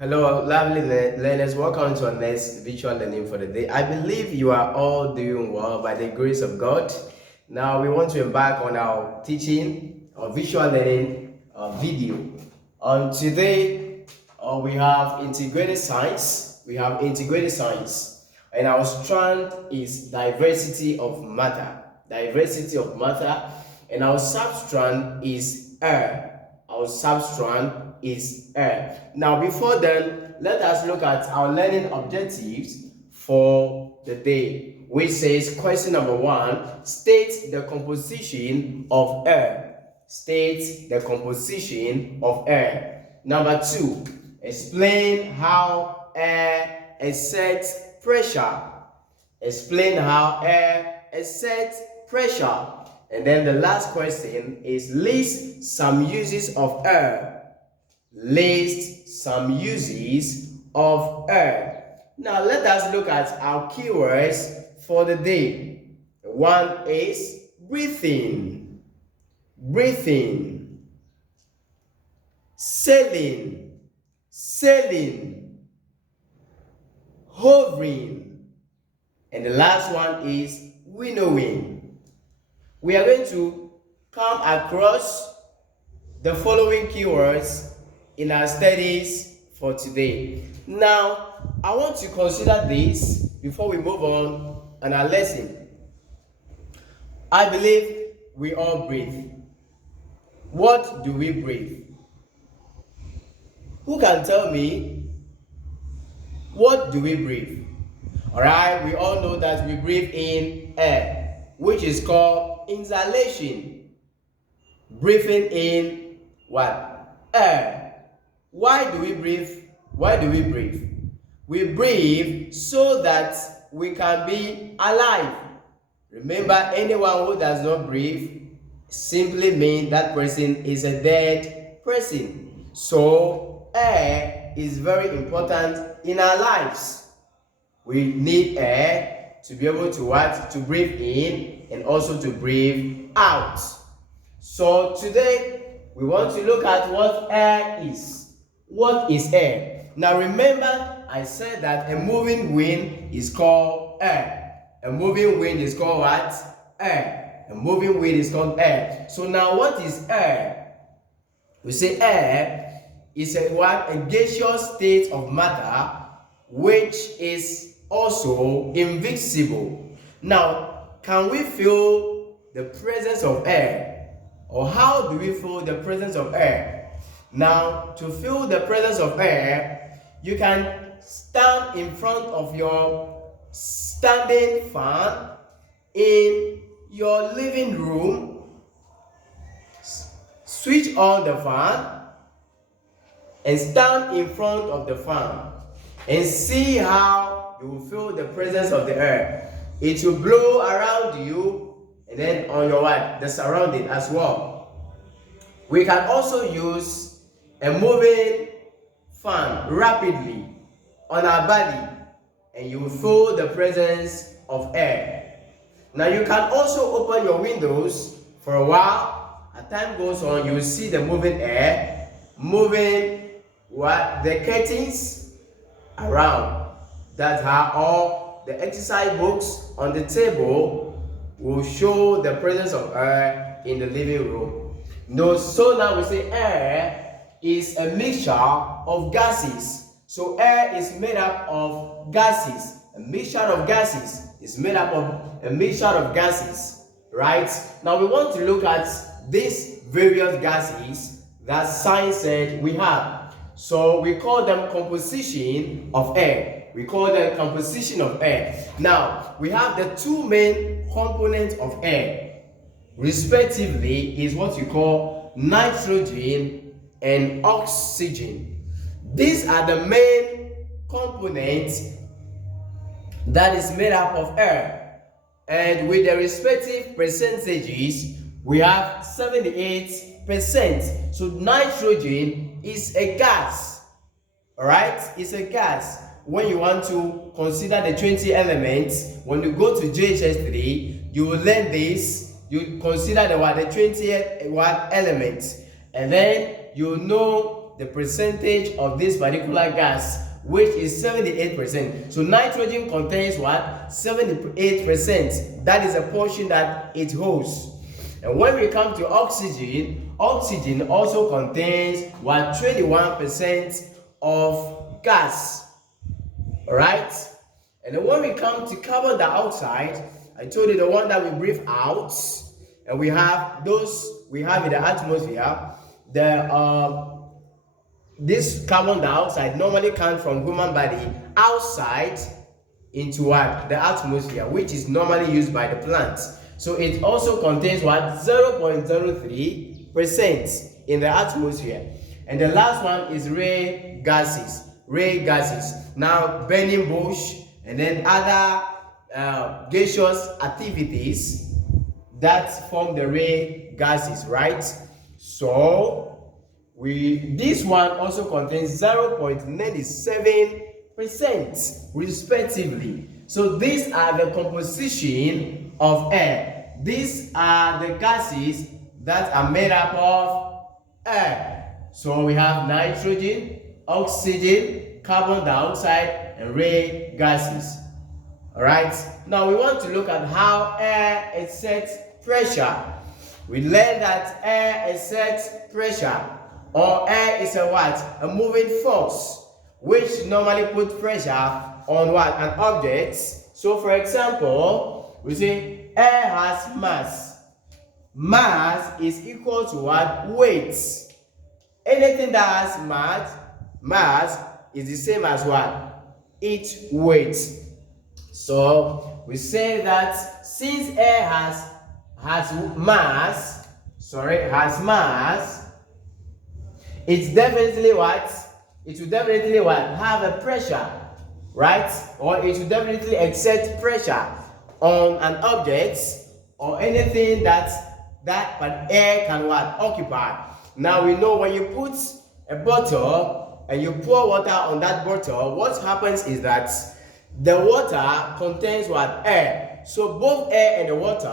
Hello, lovely learners. Welcome to our next visual learning for the day. I believe you are all doing well by the grace of God. Now, we want to embark on our teaching, our visual learning video. Today, we have integrated science. And our strand is diversity of matter. And our substrand is air. Now, before then, let us look at our learning objectives for the day, which says question number 1, state the composition of air. Number 2, explain how air exerts pressure. And then the last question is list some uses of air. Now let us look at our keywords for the day. One is breathing, sailing, hovering, and the last one is winnowing. We are going to come across the following keywords in our studies for today. Now, I want to consider this before we move on our lesson. I believe we all breathe. What do we breathe? Who can tell me? What do we breathe? Alright, we all know that we breathe in air, which is called inhalation. Breathing in what? Air. Why do we breathe? We breathe so that we can be alive. Remember, anyone who does not breathe simply means that person is a dead person. So air is very important in our lives. We need air to be able to what? To breathe in and also to breathe out. So today we want to look at what air is. What is air? Now remember, I said that a moving wind is called air. A moving wind is called what? Air. A moving wind is called air. So now what is air? We say air is a gaseous state of matter which is also invisible. Now, can we feel the presence of air? Or how do we feel the presence of air? Now, to feel the presence of air, you can stand in front of your standing fan in your living room, switch on the fan, and stand in front of the fan and see how you will feel the presence of the air. It will blow around you and then on your the surrounding as well. We can also use a moving fan rapidly on our body and you will feel the presence of air. Now you can also open your windows for a while. As time goes on, you will see the moving air, moving the curtains around. That's how all the exercise books on the table will show the presence of air in the living room. So now we say air is a mixture of gases. So air is made up of gases. A mixture of gases, right? Now we want to look at these various gases that science said we have. So we call them composition of air. Now, we have the two main components of air, respectively, is what we call nitrogen and oxygen. These are the main components that is made up of air. And with the respective percentages, we have 78%. So nitrogen is a gas. Alright? It's a gas. When you want to consider the 20 elements, when you go to JHS3, you will learn this. You consider the 20 elements, and then you know the percentage of this particular gas, which is 78%. So nitrogen contains what? 78%. That is a portion that it holds. And when we come to oxygen, oxygen also contains what? 21% of gas. Alright? And then when we come to carbon dioxide, I told you the one that we breathe out, and we have those we have in the atmosphere. This carbon dioxide normally comes from human body outside into what? The atmosphere, which is normally used by the plants. So it also contains what? 0.03% in the atmosphere. And the last one is rare gases. Rare gases. Now burning bush and then other gaseous activities that form the rare gases, right? So this one also contains 0.97% respectively. So these are the composition of air. These are the gases that are made up of air. So we have nitrogen, oxygen, carbon dioxide, and rare gases. Alright, now we want to look at how air exerts pressure. We learned that air exerts pressure, or air is a what? A moving force, which normally puts pressure on what? An object. So for example, we say air has mass. Mass is equal to what? Weight. Anything that has mass is the same as what? Its weight. So we say that since air has mass, it's definitely what? It will definitely what? Have a pressure, right? Or it will definitely exert pressure on an object or anything that air can what? Occupy. Now we know when you put a bottle and you pour water on that bottle, what happens is that the water contains what? Air. So both air and the water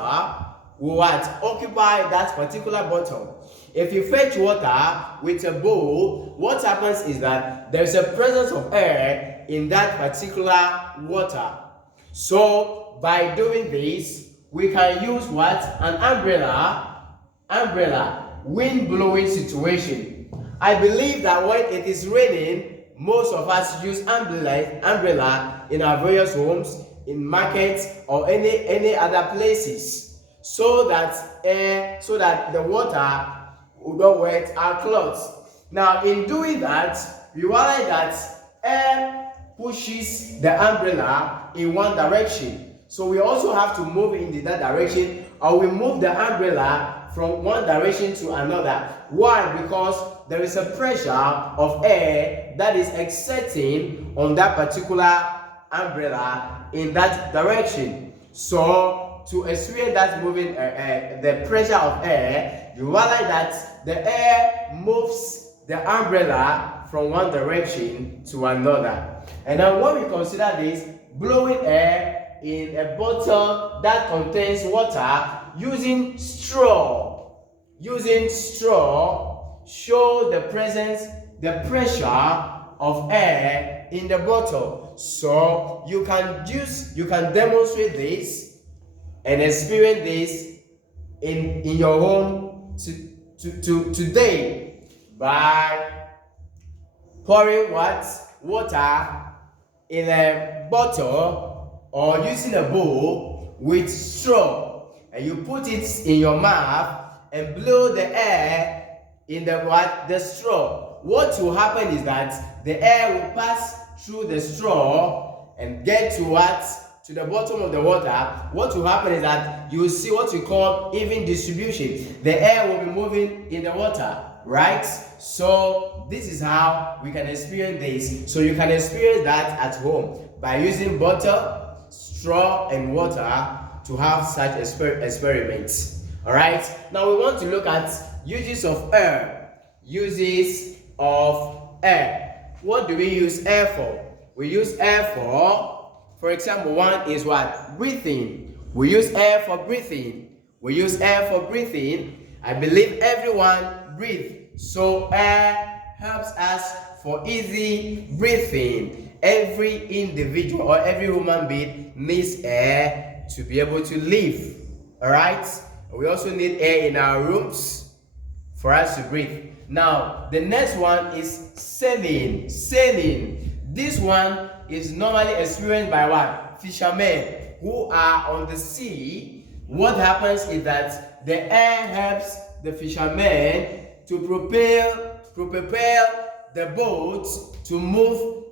will what? Occupy that particular bottle. If you fetch water with a bowl, what happens is that there's a presence of air in that particular water. So by doing this, we can use what? An umbrella, wind blowing situation. I believe that when it is raining, most of us use umbrella in our various homes, in markets, or any other places, so that the water will not wet our clothes. Now, in doing that, we realize that air pushes the umbrella in one direction. So we also have to move in that direction, or we move the umbrella from one direction to another. Why? Because there is a pressure of air that is exerting on that particular umbrella in that direction. So to experience that moving the pressure of air, you realize that the air moves the umbrella from one direction to another. And then when we consider this, blowing air in a bottle that contains water using straw show the pressure of air in the bottle. So you can demonstrate this and experience this in your home today by pouring water in a bottle or using a bowl with straw, and you put it in your mouth and blow the air in the straw. What will happen is that the air will pass through the straw and get to the bottom of the water. What will happen is that you will see what we call even distribution. The air will be moving in the water, right? So this is how we can experience this. So you can experience that at home by using bottle, straw, and water to have such experiments. All right. Now we want to look at uses of air. Uses of air. What do we use air for? We use air for example, one is what? Breathing. We use air for breathing. I believe everyone breathes. So air helps us for easy breathing. Every individual or every human being needs air to be able to live. All right. We also need air in our rooms for us to breathe. Now, the next one is sailing. Sailing. This one is normally experienced by what? Fishermen who are on the sea. What happens is that the air helps the fishermen to propel the boat to move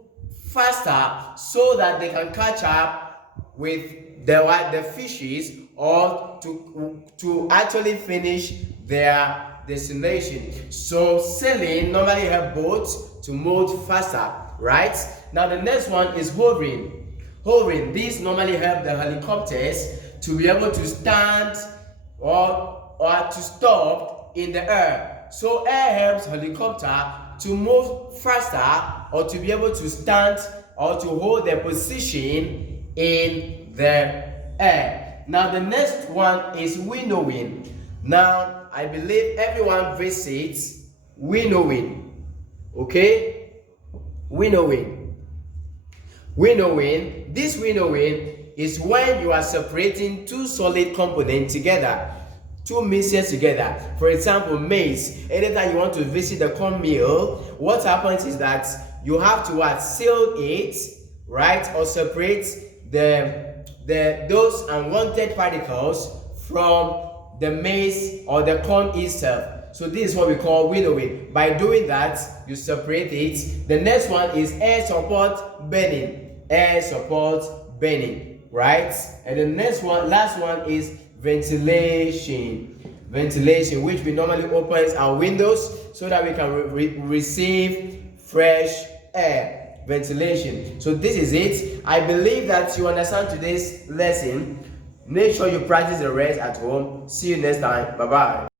faster so that they can catch up with the fishes or to actually finish their destination. So sailing normally help boats to move faster, right? Now the next one is hovering. Hovering, these normally help the helicopters to be able to stand or to stop in the air. So air helps helicopter to move faster or to be able to stand or to hold their position in the air. Now the next one is winnowing. Now I believe everyone visits winnowing. Okay? Winnowing. Winnowing. This winnowing is when you are separating two solid components together, two mixtures together. For example, maize. Anytime you want to visit the corn mill, what happens is that you have to seal it, right, or separate those unwanted particles from the maize or the corn itself. So this is what we call winnowing. By doing that, you separate it. The next one is air support burning. Air support burning, right? And the last one is ventilation. Ventilation, which we normally opens our windows so that we can receive fresh air. Ventilation. So this is it. I believe that you understand today's lesson. Make sure you practice the rest at home. See you next time. Bye bye.